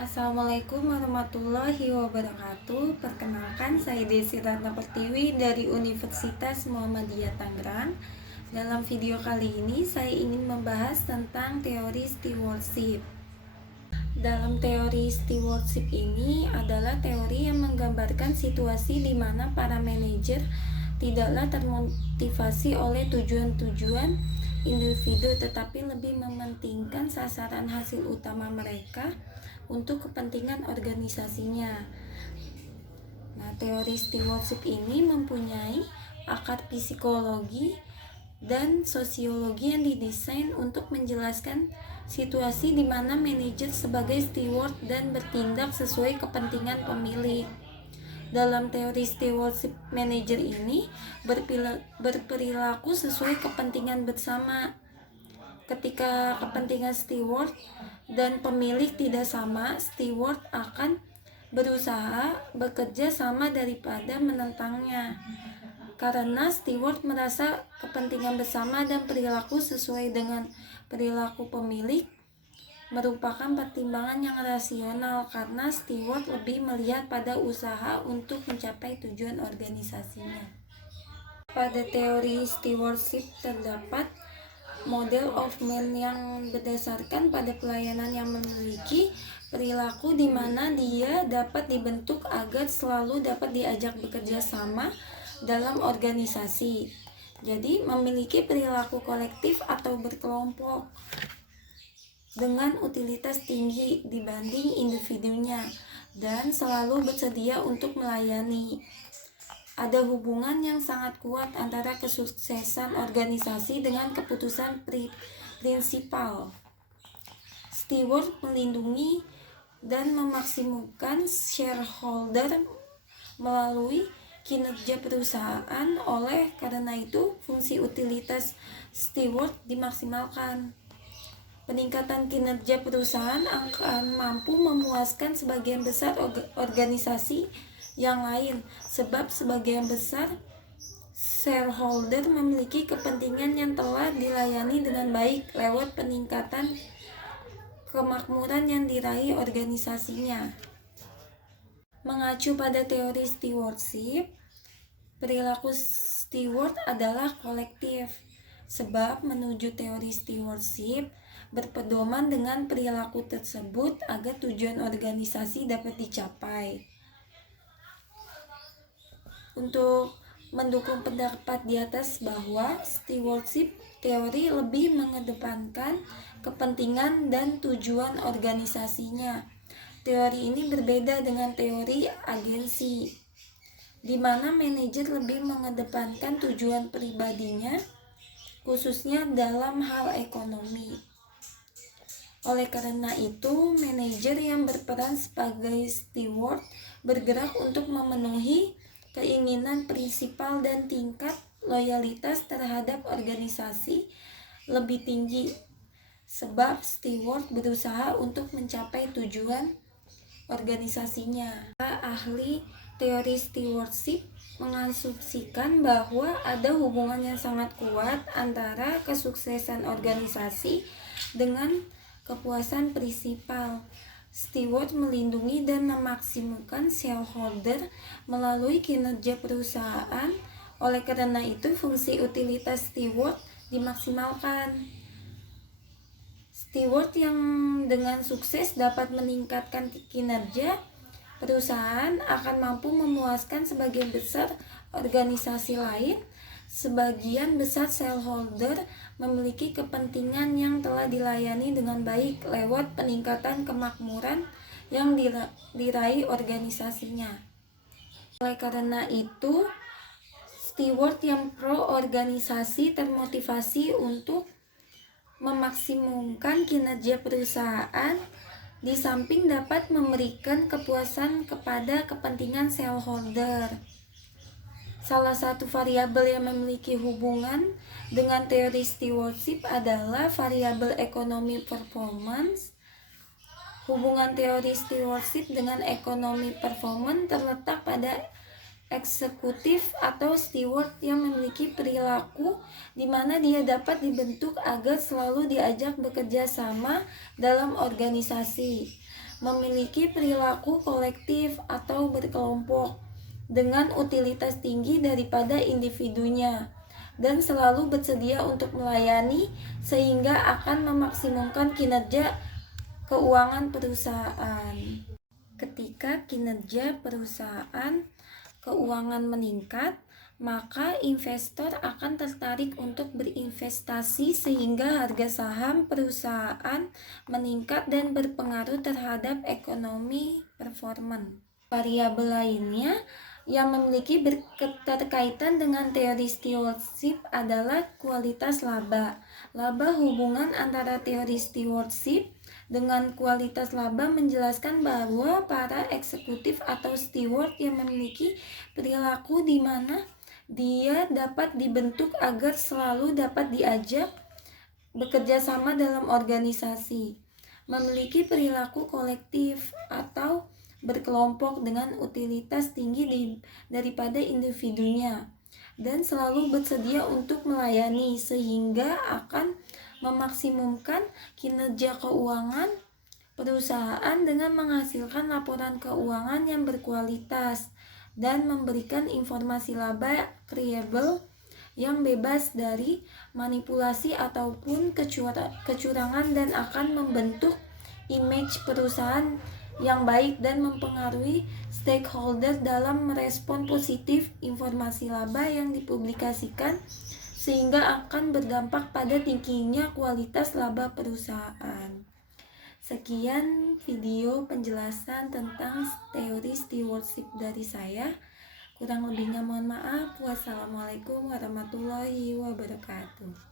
Assalamualaikum warahmatullahi wabarakatuh. Perkenalkan, saya Desi Ratna Pertiwi dari Universitas Muhammadiyah Tangerang. Dalam video kali ini saya ingin membahas tentang teori stewardship. Dalam teori stewardship ini adalah teori yang menggambarkan situasi di mana para manajer tidaklah termotivasi oleh tujuan-tujuan individu, tetapi lebih mementingkan sasaran hasil utama mereka untuk kepentingan organisasinya. Nah, teori stewardship ini mempunyai akar psikologi dan sosiologi yang didesain untuk menjelaskan situasi di mana manajer sebagai steward dan bertindak sesuai kepentingan pemilik. Dalam teori stewardship, manajer ini berperilaku sesuai kepentingan bersama. Ketika kepentingan steward dan pemilik tidak sama, steward akan berusaha bekerja sama daripada menentangnya. Karena steward merasa kepentingan bersama dan perilaku sesuai dengan perilaku pemilik merupakan pertimbangan yang rasional, karena steward lebih melihat pada usaha untuk mencapai tujuan organisasinya. Pada teori stewardship terdapat model of man yang berdasarkan pada pelayanan yang memiliki perilaku di mana dia dapat dibentuk agar selalu dapat diajak bekerja sama dalam organisasi. Jadi memiliki perilaku kolektif atau berkelompok dengan utilitas tinggi dibanding individunya dan selalu bersedia untuk melayani. Ada hubungan yang sangat kuat antara kesuksesan organisasi dengan keputusan prinsipal. Steward melindungi dan memaksimumkan shareholder melalui kinerja perusahaan. Oleh karena itu, fungsi utilitas steward dimaksimalkan. Peningkatan kinerja perusahaan akan mampu memuaskan sebagian besar organisasi yang lain, sebab sebagian besar shareholder memiliki kepentingan yang telah dilayani dengan baik lewat peningkatan kemakmuran yang diraih organisasinya. Mengacu pada teori stewardship, perilaku steward adalah kolektif, sebab menuju teori stewardship berpedoman dengan perilaku tersebut agar tujuan organisasi dapat dicapai. Untuk mendukung pendapat di atas bahwa stewardship teori lebih mengedepankan kepentingan dan tujuan organisasinya. Teori ini berbeda dengan teori agensi, di mana manajer lebih mengedepankan tujuan pribadinya, khususnya dalam hal ekonomi. Oleh karena itu, manajer yang berperan sebagai steward bergerak untuk memenuhi keinginan prinsipal dan tingkat loyalitas terhadap organisasi lebih tinggi, sebab steward berusaha untuk mencapai tujuan organisasinya. Ahli teori stewardship mengasumsikan bahwa ada hubungan yang sangat kuat antara kesuksesan organisasi dengan kepuasan prinsipal. Steward melindungi dan memaksimumkan shareholder melalui kinerja perusahaan. Oleh karena itu, fungsi utilitas steward dimaksimalkan. Steward yang dengan sukses dapat meningkatkan kinerja perusahaan akan mampu memuaskan sebagian besar organisasi lain. Sebagian besar shareholder memiliki kepentingan yang telah dilayani dengan baik lewat peningkatan kemakmuran yang diraih organisasinya. Oleh karena itu, steward yang pro organisasi termotivasi untuk memaksimumkan kinerja perusahaan, di samping dapat memberikan kepuasan kepada kepentingan shareholder. Salah satu variabel yang memiliki hubungan dengan teori stewardship adalah variabel ekonomi performance. Hubungan teori stewardship dengan ekonomi performance terletak pada eksekutif atau steward yang memiliki perilaku di mana dia dapat dibentuk agar selalu diajak bekerja sama dalam organisasi. memiliki perilaku kolektif atau berkelompok dengan utilitas tinggi daripada individunya, dan selalu bersedia untuk melayani sehingga akan memaksimumkan kinerja keuangan perusahaan. Ketika kinerja perusahaan keuangan meningkat, maka investor akan tertarik untuk berinvestasi sehingga harga saham perusahaan meningkat dan berpengaruh terhadap ekonomi performan. Variabel lainnya yang memiliki keterkaitan dengan teori stewardship adalah kualitas laba. Laba hubungan antara teori stewardship dengan kualitas laba menjelaskan bahwa para eksekutif atau steward yang memiliki perilaku di mana dia dapat dibentuk agar selalu dapat diajak bekerja sama dalam organisasi, memiliki perilaku kolektif atau berkelompok dengan utilitas tinggi daripada individunya, dan selalu bersedia untuk melayani sehingga akan memaksimumkan kinerja keuangan perusahaan dengan menghasilkan laporan keuangan yang berkualitas dan memberikan informasi laba kredibel yang bebas dari manipulasi ataupun kecurangan, dan akan membentuk image perusahaan yang baik dan mempengaruhi stakeholder dalam merespon positif informasi laba yang dipublikasikan, sehingga akan berdampak pada tingginya kualitas laba perusahaan. Sekian video penjelasan tentang teori stewardship dari saya. Kurang lebihnya mohon maaf. Wassalamualaikum warahmatullahi wabarakatuh.